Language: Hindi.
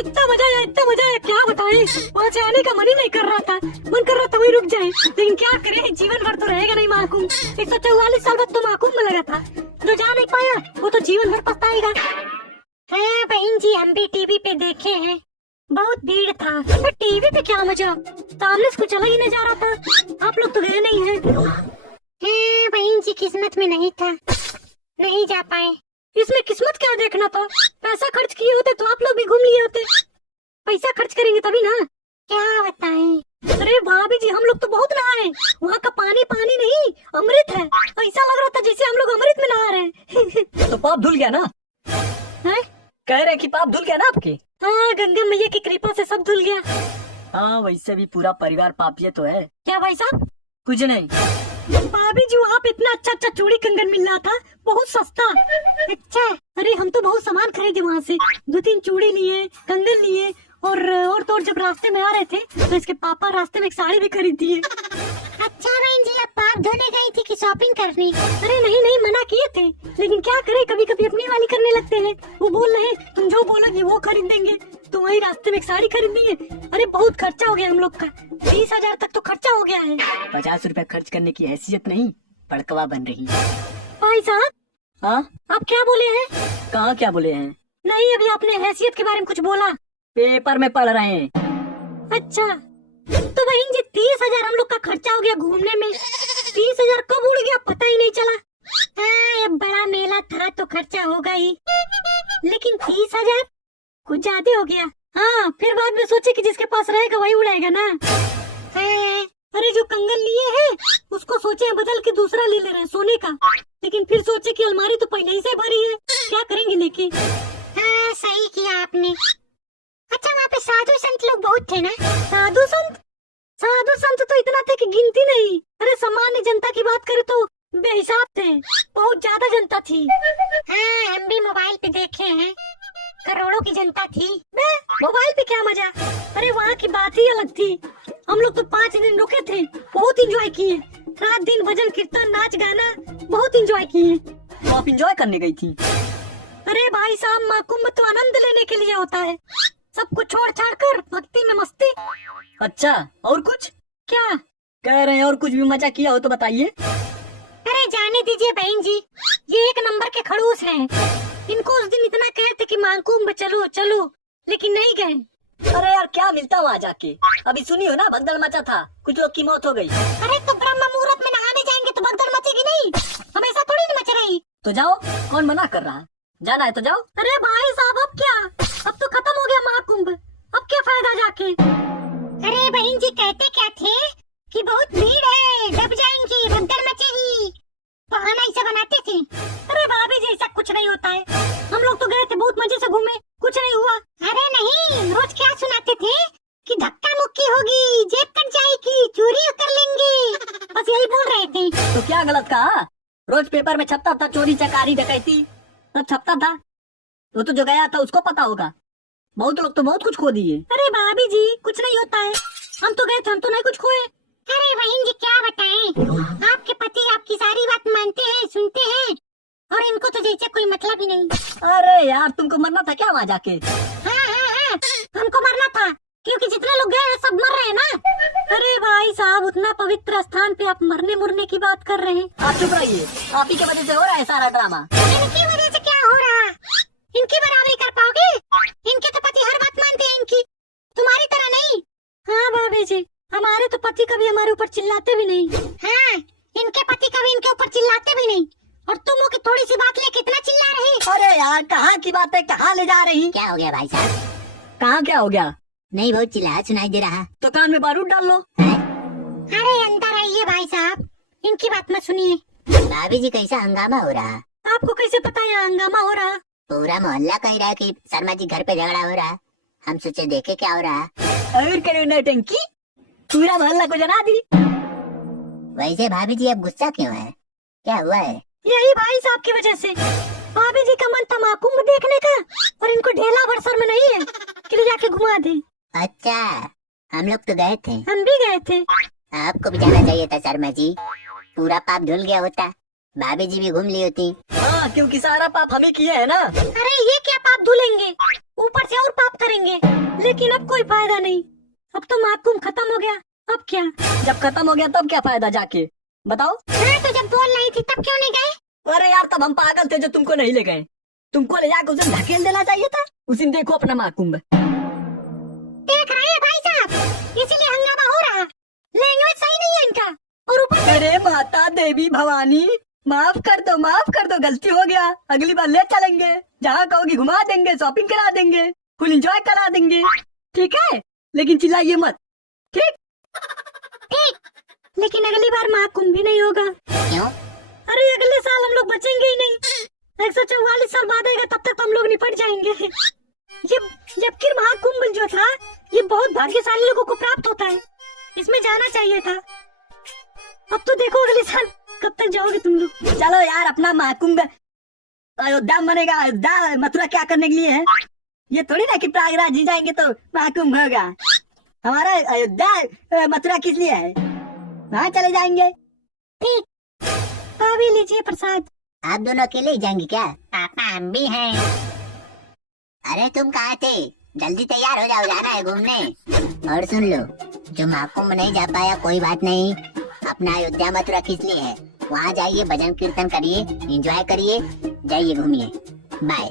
इतना मजा आया, इतना मजा आया, क्या बताएं। वहाँ से आने का मन ही नहीं कर रहा था, मन कर रहा था वही रुक जाए, लेकिन क्या करें, जीवन भर तो रहेगा नहीं महाकुंभ। 144 साल बाद तो महाकुंभ में लगा था, जो जा नहीं पाया वो तो जीवन भर पछताएगा। हाँ बहन जी, हम भी टीवी पे देखे हैं, बहुत भीड़ था, पर टीवी पे क्या मजा, सामने से कुछ अलग ही नजारा था। आप लोग तो गए नहीं हैं। हाँ बहन जी, किस्मत में नहीं था, नहीं जा पाए। इसमें किस्मत क्या देखना था, पैसा खर्च किए होते तो आप लोग भी घूम लिए होते। पैसा खर्च करेंगे तभी ना, क्या बताएं। अरे भाभी जी, हम लोग तो बहुत नहाए, वहाँ का पानी पानी नहीं अमृत है, ऐसा लग रहा था जैसे हम लोग अमृत में नहा रहे हैं। तो पाप धुल गया ना? है? कह रहे कि पाप धुल गया ना आपके? हाँ, गंगा मैया की कृपा से सब धुल गया। हाँ, वैसे भी पूरा परिवार पापी तो है। क्या भाई साहब? कुछ नहीं। भाभी जी, वहाँ पे इतना अच्छा अच्छा चूड़ी कंगन मिल रहा था, बहुत सस्ता। अच्छा, अरे हम तो बहुत सामान खरीदे वहाँ से, 2-3 चूड़ी लिए, कंगन लिए, और तो और जब रास्ते में आ रहे थे तो इसके पापा रास्ते में एक साड़ी भी खरीद दिए। अच्छा बहन जी, आप पाप धोने गई थी कि शॉपिंग करनी? अरे नहीं नहीं, मना किए थे, लेकिन क्या करें, कभी कभी अपनी वाली करने लगते हैं। वो बोल रहे हैं तुम जो बोलोगी वो खरीद देंगे, तो वही रास्ते में एक साड़ी खरीद दी है। अरे बहुत खर्चा हो गया हम लोग का, 30,000 तक तो खर्चा हो गया है। 50 रुपए खर्च करने की हैसियत नहीं, पड़कवा बन रही है। भाई साहब, हाँ, आप क्या बोले हैं? कहाँ क्या बोले हैं? नहीं, अभी आपने हैसियत के बारे में कुछ बोला। पेपर में पढ़ रहे हैं। अच्छा, तो बहन जी 30,000 हम लोग का खर्चा हो गया घूमने में। 30,000 कब उड़ गया पता ही नहीं चला। हाँ, अब बड़ा मेला था तो खर्चा होगा ही, लेकिन 30,000 कुछ ज्यादा हो गया। हाँ, फिर बाद में सोचे कि जिसके पास रहेगा वही उड़ाएगा ना। हाँ, अरे जो कंगन लिए हैं उसको सोचे हैं बदल के दूसरा ले रहे हैं सोने का, लेकिन फिर सोचे कि अलमारी तो पहले ही से भरी है, क्या करेंगे लेके। हाँ, सही किया आपने। अच्छा, वहाँ पे साधु संत लोग बहुत थे ना? साधु संत? साधु संत तो इतना थे कि गिनती नहीं। अरे सामान्य जनता की बात करें तो बेहिसाब थे, बहुत ज्यादा जनता थी। हाँ, हम भी मोबाइल पे देखे हैं, करोड़ों की जनता थी। मोबाइल पे क्या मजा, अरे वहाँ की बात ही अलग थी। हम लोग तो 5 दिन रुके थे, बहुत इंजॉय किए, रात दिन भजन कीर्तन नाच गाना, बहुत इंजॉय किए। तो आप इंजॉय करने गई थी? अरे भाई साहब, महाकुंभ तो आनंद लेने के लिए होता है, सब कुछ छोड़ छाड़ कर भक्ति में मस्ती। अच्छा, और कुछ? क्या कह रहे हैं और कुछ भी मजा किया हो तो बताइए। अरे जाने दीजिए बहन जी, ये 1 नंबर के खड़ूस हैं। इनको उस दिन इतना कहते कि महाकुंभ चलो चलो, लेकिन नहीं गए। अरे यार, क्या मिलता वहाँ जाके? अभी सुनी हो ना, भगदड़ मचा था, कुछ लोग की मौत हो गई। अरे तो ब्रह्म मुहूर्त में नहाने जाएंगे तो भगदड़ मचेगी नहीं, हमेशा थोड़ी नहीं मच रही। तो जाओ, कौन मना कर रहा है? जाना है तो जाओ। अरे भाई साहब, अब क्या, अब तो खत्म हो गया महाकुंभ, अब क्या फायदा जाके। अरे बहन जी, कहते क्या थे कि बहुत भीड़ है, डब जाएंगी, भगदड़ मचेगी, बहाना ऐसा बनाते थे। अरे भाभी जी, ऐसा कुछ नहीं होता है, हम लोग तो गए थे, बहुत मजे से घूमे, कुछ नहीं हुआ। अरे नहीं, रोज क्या सुनाते थे कि धक्का मुक्की होगी, जेब कट जाएगी, चोरी कर लेंगे, बस यही बोल रहे थे। तो क्या गलत कहा? रोज पेपर में छपता था चोरी चकारी डकैती, सब छपता था, वो तो जो गया था उसको पता होगा। बहुत लोग तो बहुत कुछ खो दिए। अरे भाभी जी, कुछ नहीं होता है, हम तो गए थे, हम तो नहीं कुछ खोए। अरे बहन जी, क्या बताएं, आपके पति आपकी सारी बात मानते हैं, सुनते हैं, और इनको तो जैसे कोई मतलब ही नहीं। अरे यार, तुमको मरना था क्या वहाँ जाके? हाँ, हमको मरना था, क्योंकि जितने लोग गए हैं सब मर रहे हैं ना। अरे भाई साहब, उतना पवित्र स्थान पे आप मरने मुरने की बात कर रहे हैं। आप चुप रहिए, आप ही की वजह से हो रहा है सारा ड्रामा। इनकी वजह से क्या हो रहा, इनकी बराबरी कर पाओगे? इनके तो पति हर बात मानते हैं इनकी, तुम्हारी तरह नहीं। हाँ भाभी जी, हमारे तो पति कभी हमारे ऊपर चिल्लाते भी नहीं। हाँ, इनके पति कभी इनके ऊपर चिल्लाते भी नहीं, और तुम हो कि थोड़ी सी बात ले कितना चिल्ला रही। अरे यार, कहाँ की बात है, कहाँ ले जा रही? क्या हो गया भाई साहब? कहाँ क्या हो गया? नहीं, बहुत चिल्लाहट सुनाई दे रहा। तो कान में बारूद डाल लो। अरे अंदर आइए भाई साहब, इनकी बात मत सुनिए। भाभी जी, कैसा हंगामा हो रहा? आपको कैसे पता है हंगामा हो रहा? पूरा मोहल्ला कह रहा है कि शर्मा जी घर पे झगड़ा हो रहा, हम सोचे देखे क्या हो रहा। और करो नौटंकी, पूरा मोहल्ला को जना दी। वैसे भाभी जी अब गुस्सा क्यों है, क्या हुआ है? यही भाई साहब की वजह से। भाभी जी का मन था महाकुंभ देखने का, और इनको ढेला भर सर में नहीं है कि ले जाके घुमा दे। अच्छा, हम लोग तो गए थे। हम भी गए थे। आपको भी जाना चाहिए था शर्मा जी, पूरा पाप धुल गया होता, भाभी जी भी घूम ली होती। हाँ, क्योंकि सारा पाप हमें किए है ना। अरे ये क्या पाप धुलेंगे, ऊपर से और पाप करेंगे। लेकिन अब कोई फायदा नहीं, अब तो महाकुंभ खत्म हो गया, अब क्या? जब खत्म हो गया तब क्या फायदा जाके बताओ। तो जब बोल रही थी तब क्यों नहीं गए? अरे यार तब हम पागल थे जो तुमको नहीं ले गए। तुमको ले जाकर उसे धकेल देना चाहिए था। उसी दिन देखो अपना महाकुंभ। देख रहे हैं भाई साहब, इसीलिए हंगामा हो रहा। लैंग्वेज सही नहीं है इनका। और ऊपर से अरे माता देवी भवानी, माफ कर दो, गलती हो गया। अगली बार ले चलेंगे, जहाँ कहोगी घुमा देंगे, शॉपिंग करा देंगे, फुल एंजॉय करा देंगे, ठीक है? लेकिन चिल्लाइए मत, ठीक? लेकिन अगली बार महाकुंभ भी नहीं होगा। क्यों? अरे अगले साल हम लोग बचेंगे ही नहीं। 144 साल बाद आएगा, तब तक हम लोग निपट जाएंगे। ये जबकि महाकुंभ जो था ये बहुत भाग्यशाली लोगों को प्राप्त होता है, इसमें जाना चाहिए था। अब तो देखो अगले साल कब तक जाओगे तुम लोग। चलो यार अपना महाकुंभ अयोध्या में बनेगा। अयोध्या मथुरा क्या करने के लिए है? ये थोड़ी ना कि प्रयागराज जी जाएंगे तो महाकुंभ होगा। हमारा अयोध्या मथुरा किस लिए है? वहाँ चले जाएंगे। भी लीजिए प्रसाद। आप दोनों अकेले ही जाएंगे क्या? पापा हम भी हैं। अरे तुम कहाँ थे? जल्दी तैयार हो जाओ, जाना है घूमने। और सुन लो, जो महाकुंभ नहीं जा पाया कोई बात नहीं, अपना अयोध्या मथुरा किस लिए है, वहाँ जाइए, भजन कीर्तन करिए, एंजॉय करिए, जाइए घूमिए। बाय।